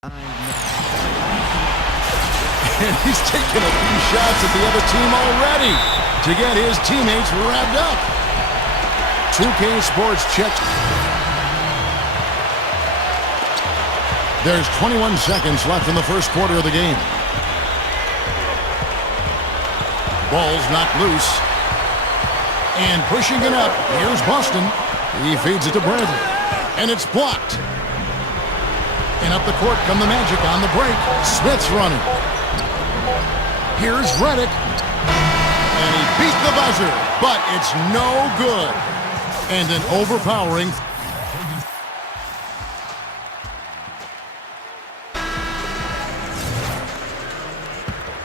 And he's taking a few shots at the other team already to get his teammates revved up. 2K Sports checks. There's 21 seconds left in the first quarter of the game. Ball's knocked loose. And pushing it up, here's Boston. He feeds it to Bradley. And it's blocked. And up the court come the Magic on the break. Smith's running. Here's Derrick. And he beat the buzzer, but it's no good. And an overpowering.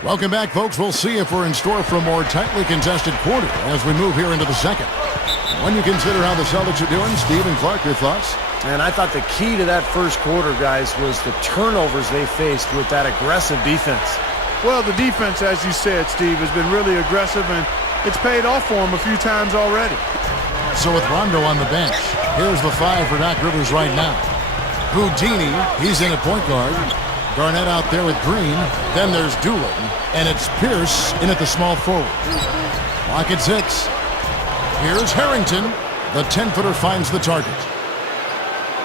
Welcome back, folks. We'll see if we're in store for a more tightly contested quarter as we move here into the second. When you consider how the Celtics are doing, Steve and Clark, your thoughts? And I thought the key to that first quarter, guys, was the turnovers they faced with that aggressive defense. Well, the defense, as you said, Steve, has been really aggressive, and it's paid off for them a few times already. So with Rondo on the bench, here's the five for Doc Rivers right now. Houdini, he's in at point guard. Garnett out there with Green. Then there's Durant, and it's Pierce in at the small forward. Clock at 6. Here's Harrington. The 10-footer finds the target.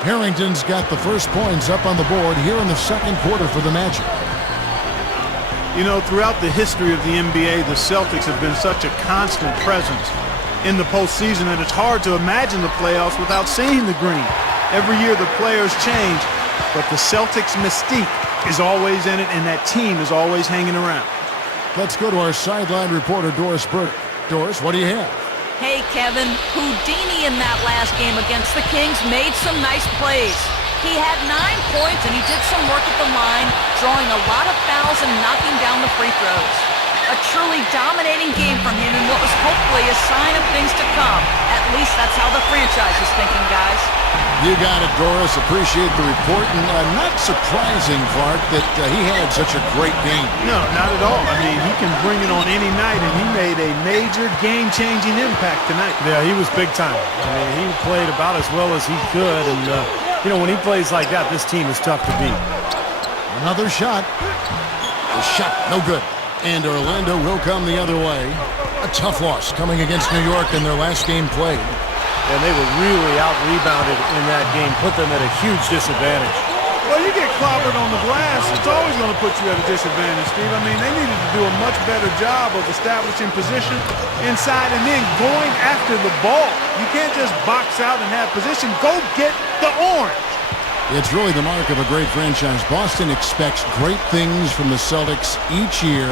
Harrington's got the first points up on the board here in the second quarter for the Magic. You know, throughout the history of the NBA, the Celtics have been such a constant presence in the postseason that it's hard to imagine the playoffs without seeing the green. Every year the players change, but the Celtics' mystique is always in it, and that team is always hanging around. Let's go to our sideline reporter, Doris Burdick. Doris, what do you have? Hey, Kevin, Houdini in that last game against the Kings made some nice plays. He had 9 points, and he did some work at the line, drawing a lot of fouls and knocking down the free throws. A truly dominating game from him in what was hopefully a sign of things to come. At least that's how the franchise is thinking, guys. You got it, Doris. Appreciate the report. And not surprising, Clark, that he had such a great game. No, not at all. I mean, he can bring it on any night, and he made a major game-changing impact tonight. Yeah, he was big time. I mean, he played about as well as he could, and, you know, when he plays like that, this team is tough to beat. Another shot. The shot, no good. And Orlando will come the other way. A tough loss coming against New York in their last game played. And they were really out-rebounded in that game, put them at a huge disadvantage. Well, you get clobbered on the glass, it's always going to put you at a disadvantage, Steve. I mean, they needed to do a much better job of establishing position inside and then going after the ball. You can't just box out and have position. Go get the orange. It's really the mark of a great franchise. Boston expects great things from the Celtics each year,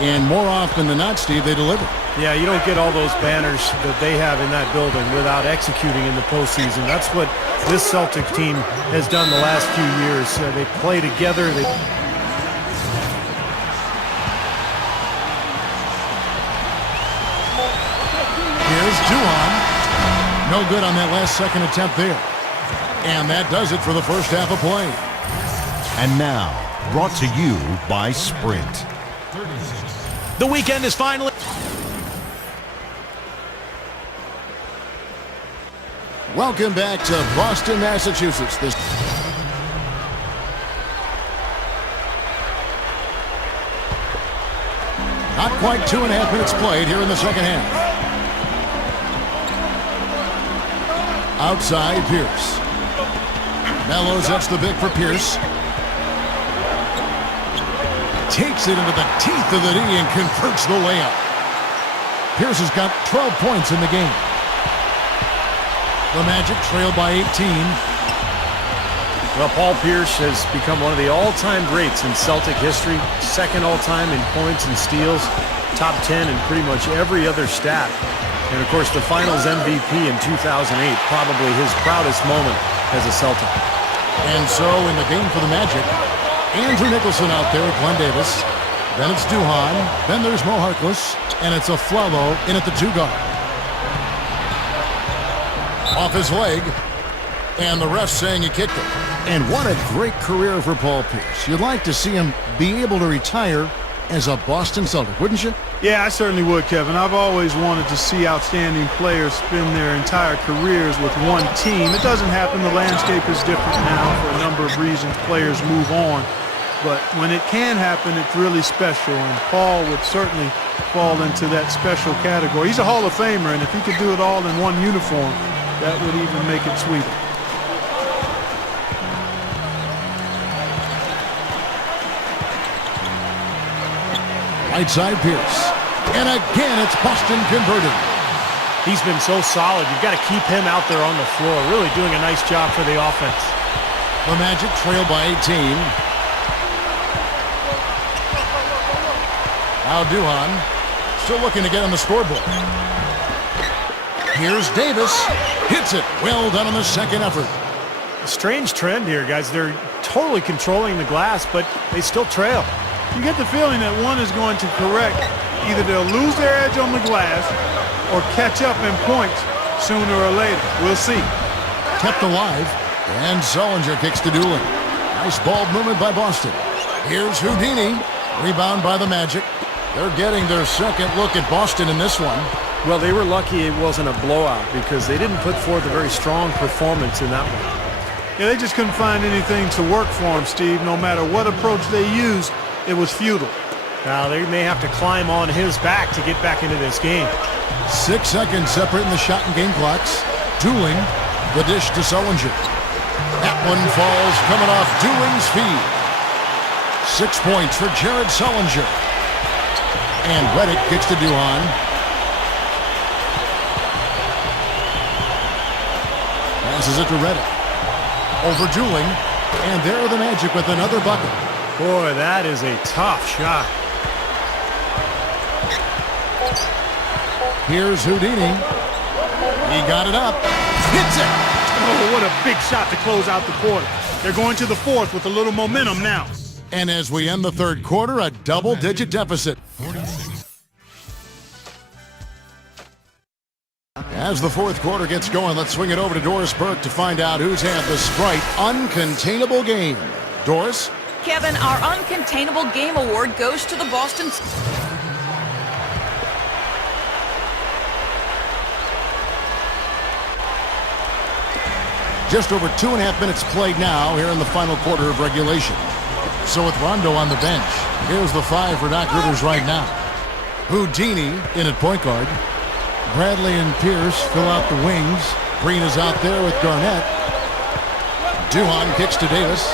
and more often than not, Steve, they deliver. Yeah, you don't get all those banners that they have in that building without executing in the postseason. That's what this Celtic team has done the last few years. They play together. Here's Durant. No good on that last second attempt there. And that does it for the first half of play. And now, brought to you by Sprint. The weekend is finally... Welcome back to Boston, Massachusetts. Not quite 2.5 minutes played here in the second half. Outside, Pierce. Melo sets the big for Pierce. Takes it into the teeth of the D and converts the layup. Pierce has got 12 points in the game. The Magic trail by 18. Well, Paul Pierce has become one of the all-time greats in Celtic history. Second all-time in points and steals. Top 10 in pretty much every other stat. And, of course, the Finals MVP in 2008, probably his proudest moment as a Celtic. And so, in the game for the Magic, Andrew Nicholson out there with Glenn Davis. Then it's Duhan. Then there's Mo Harkless. And it's Afflalo in at the 2-guard. Off his leg. And the ref saying he kicked it. And what a great career for Paul Pierce. You'd like to see him be able to retire as a Boston Celtic, wouldn't you? Yeah, I certainly would, Kevin. I've always wanted to see outstanding players spend their entire careers with one team. It doesn't happen. The landscape is different now for a number of reasons. Players move on. But when it can happen, it's really special, and Paul would certainly fall into that special category. He's a Hall of Famer, and if he could do it all in one uniform, that would even make it sweeter. Right side Pierce. And again, it's Boston converted. He's been so solid. You've got to keep him out there on the floor, really doing a nice job for the offense. The Magic trail by 18. Now Durant still looking to get on the scoreboard. Here's Davis. Hits it. Well done on the second effort. A strange trend here, guys. They're totally controlling the glass, but they still trail. You get the feeling that one is going to correct. Either they'll lose their edge on the glass or catch up in points sooner or later. We'll see. Kept alive. And Sullinger kicks to Doolin. Nice ball movement by Boston. Here's Houdini. Rebound by the Magic. They're getting their second look at Boston in this one. Well, they were lucky it wasn't a blowout because they didn't put forth a very strong performance in that one. Yeah, they just couldn't find anything to work for them, Steve. No matter what approach they used, it was futile. Now, they may have to climb on his back to get back into this game. 6 seconds separating the shot and game clocks. Dooling, the dish to Sullinger. That one falls coming off Dooling's feet. 6 points for Jared Sullinger. And Reddick kicks to Durant. Passes it to Reddick. Over Dooling. And there are the Magic with another bucket. Boy, that is a tough shot. Here's Houdini. He got it up. Hits it. Oh, what a big shot to close out the quarter. They're going to the fourth with a little momentum now. And as we end the third quarter, a double-digit deficit. As the fourth quarter gets going, let's swing it over to Doris Burke to find out who's had the Sprite Uncontainable Game. Doris? Kevin, our Uncontainable Game Award goes to the Boston... Just over 2.5 minutes played now here in the final quarter of regulation. So with Rondo on the bench, here's the 5 for Doc Rivers right now. Houdini in at point guard. Bradley and Pierce fill out the wings. Green is out there with Garnett. Duhon kicks to Davis.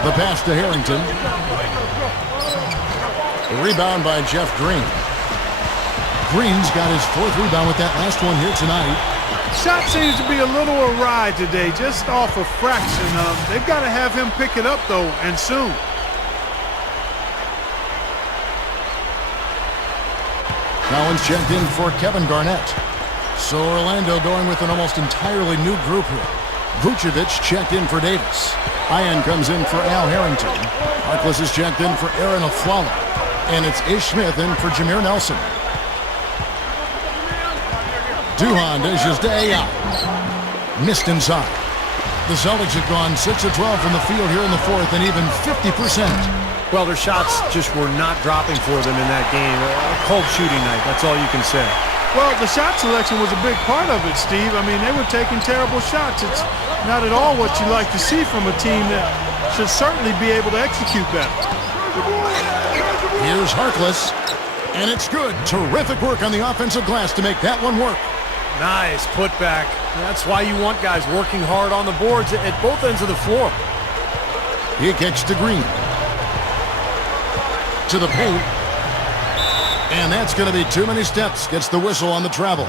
The pass to Harrington. The rebound by Jeff Green. Green's got his 4th rebound with that last one here tonight. Shot seems to be a little awry today, just off a fraction. They've got to have him pick it up, though, and soon. Collins checked in for Kevin Garnett. So Orlando going with an almost entirely new group here. Vucevic checked in for Davis. Ian comes in for Al Harrington. Harkless is checked in for Aaron Aflalo. And it's Ish Smith in for Jameer Nelson. Duhon dishes to AI. Missed inside. The Celtics have gone 6 of 12 from the field here in the fourth and even 50%. Well, their shots just were not dropping for them in that game. A cold shooting night, that's all you can say. Well, the shot selection was a big part of it, Steve. I mean, they were taking terrible shots. It's not at all what you like to see from a team that should certainly be able to execute better. Here's Harkless. And it's good. Terrific work on the offensive glass to make that one work. Nice putback. That's why you want guys working hard on the boards at both ends of the floor. He kicks to Green. To the paint. And that's going to be too many steps. Gets the whistle on the travel.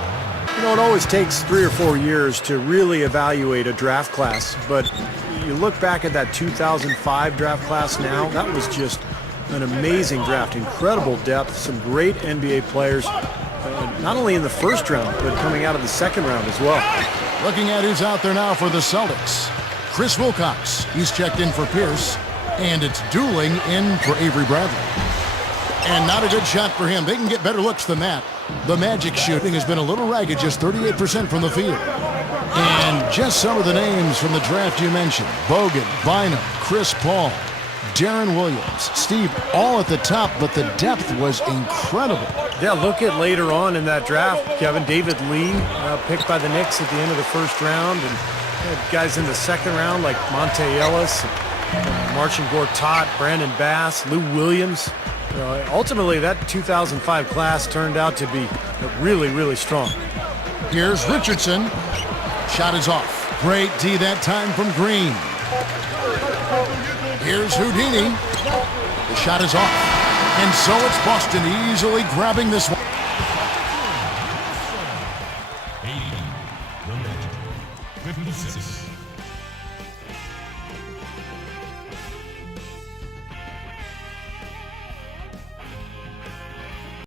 You know, it always takes 3 or 4 years to really evaluate a draft class. But you look back at that 2005 draft class now, that was just an amazing draft. Incredible depth. Some great NBA players. Not only in the first round, but coming out of the second round as well. Looking at who's out there now for the Celtics. Chris Wilcox. He's checked in for Pierce. And it's Dooling in for Avery Bradley. And not a good shot for him. They can get better looks than that. The Magic shooting has been a little ragged, just 38% from the field. And just some of the names from the draft you mentioned. Bogan, Bynum, Chris Paul. Darren Williams, Steve, all at the top, but the depth was incredible. Yeah, look at later on in that draft, Kevin. David Lee picked by the Knicks at the end of the first round, and had guys in the second round like Monte Ellis, Marcin Gortat, Brandon Bass, Lou Williams. Ultimately, that 2005 class turned out to be really, really strong. Here's Richardson. Shot is off. Great D that time from Green. Here's Houdini. The shot is off. And so it's Boston easily grabbing this one. The Magic. 56.